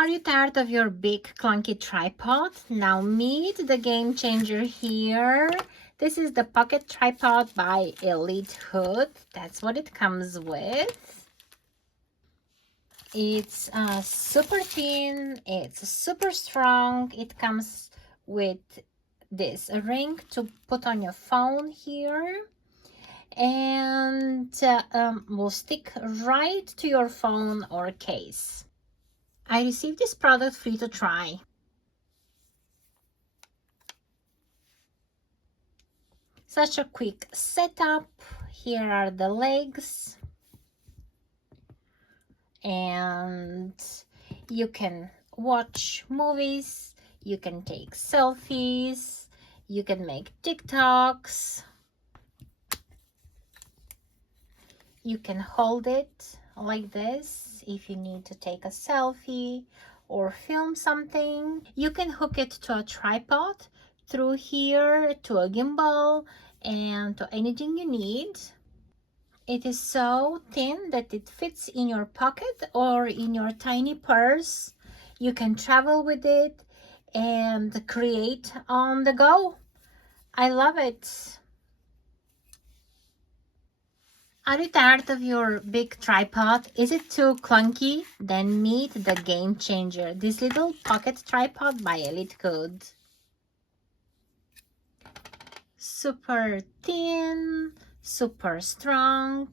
Are you tired of your big clunky tripod? Now meet the game changer here. This is the pocket tripod by Elitehood. That's what it comes with. It's super thin, it's super strong. It comes with this ring to put on your phone here, and will stick right to your phone or case. I received this product free to try. Such a quick setup. Here are the legs, and you can watch movies, you can take selfies, you can make TikToks, you can hold it like this if you need to take a selfie or film something. You can hook it to a tripod through here, to a gimbal, and to anything you need. It is so thin that it fits in your pocket or in your tiny purse. You can travel with it and create on the go. I love it. Are you tired of your big tripod? Is it too clunky? Then meet the game changer, this little pocket tripod by elitehood. Super thin, super strong,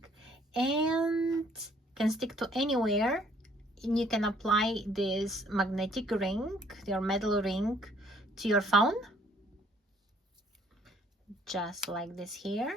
and can stick to anywhere. And you can apply this magnetic ring, your metal ring, to your phone, just like this here.